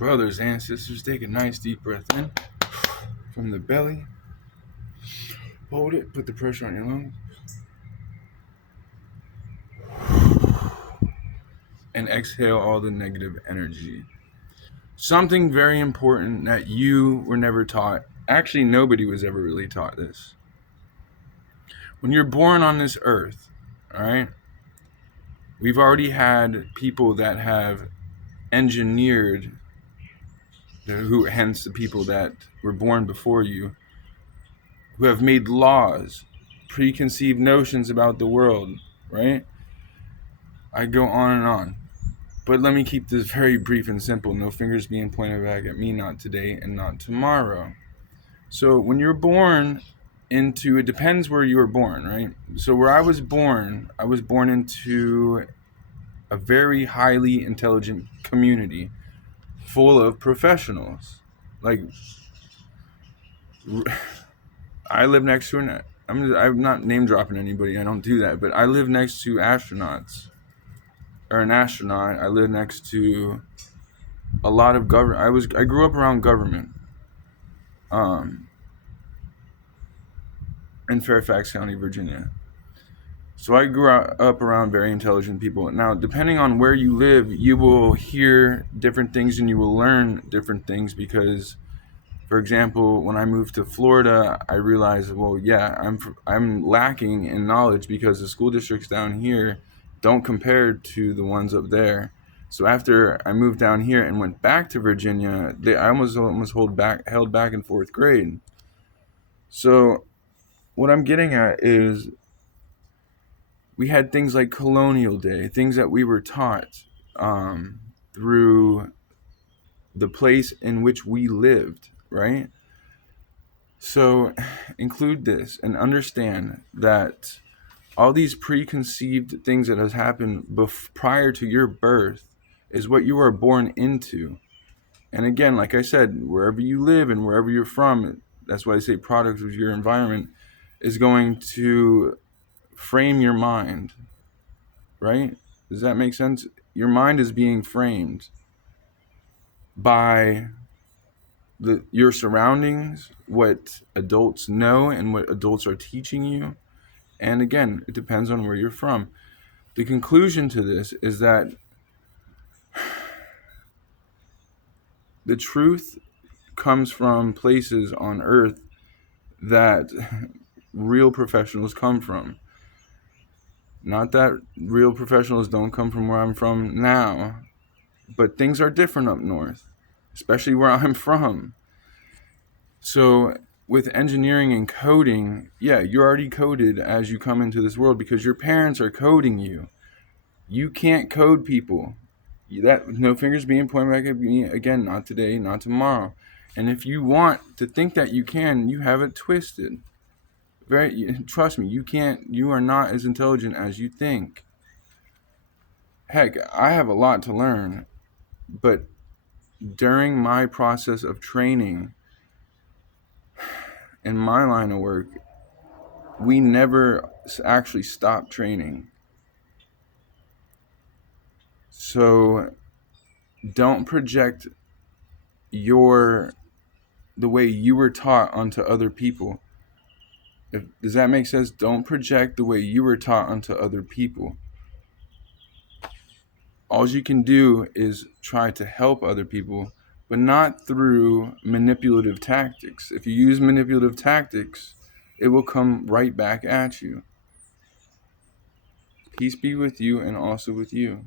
Brothers and sisters, take a nice deep breath in from the belly. Hold it, put the pressure on your lungs. And exhale all the negative energy. Something very important that you were never taught. Actually, nobody was ever really taught this. When you're born on this earth, all right, we've already had people that have engineered, hence the people that were born before you, who have made laws, preconceived notions about the world, right? I go on and on. But let me keep this very brief and simple. No fingers being pointed back at me, not today and not tomorrow. So when you're born into, it depends where you were born, right? So where I was born into a very highly intelligent community full of professionals. Like, I live next to I'm not name dropping anybody, I don't do that, but I live next to astronauts, or an astronaut. I live next to a lot of government. I grew up around government, in Fairfax County, Virginia. So I grew up around very intelligent people. Now, depending on where you live, you will hear different things and you will learn different things because, for example, when I moved to Florida, I realized, well, yeah, I'm lacking in knowledge because the school districts down here don't compare to the ones up there. So after I moved down here and went back to Virginia, I was almost held back in fourth grade. So what I'm getting at is we had things like Colonial Day, things that we were taught through the place in which we lived, right? So include this and understand that all these preconceived things that has happened prior to your birth is what you are born into. And again, like I said, wherever you live and wherever you're from, that's why I say product of your environment is going to frame your mind, right? Does that make sense? Your mind is being framed by your surroundings, what adults know and what adults are teaching you. And again, it depends on where you're from. The conclusion to this is that the truth comes from places on earth that real professionals come from. Not that real professionals don't come from where I'm from now, but things are different up north, especially where I'm from. So with engineering and coding, yeah, you're already coded as you come into this world because your parents are coding you. You can't code people. That no fingers being pointed back at me again, not today, not tomorrow. And if you want to think that you can, you have it twisted. Trust me, you can't. You are not as intelligent as you think. Heck, I have a lot to learn, but during my process of training in my line of work, we never actually stopped training. So don't project the way you were taught onto other people. Does that make sense? Don't project the way you were taught onto other people. All you can do is try to help other people, but not through manipulative tactics. If you use manipulative tactics, it will come right back at you. Peace be with you and also with you.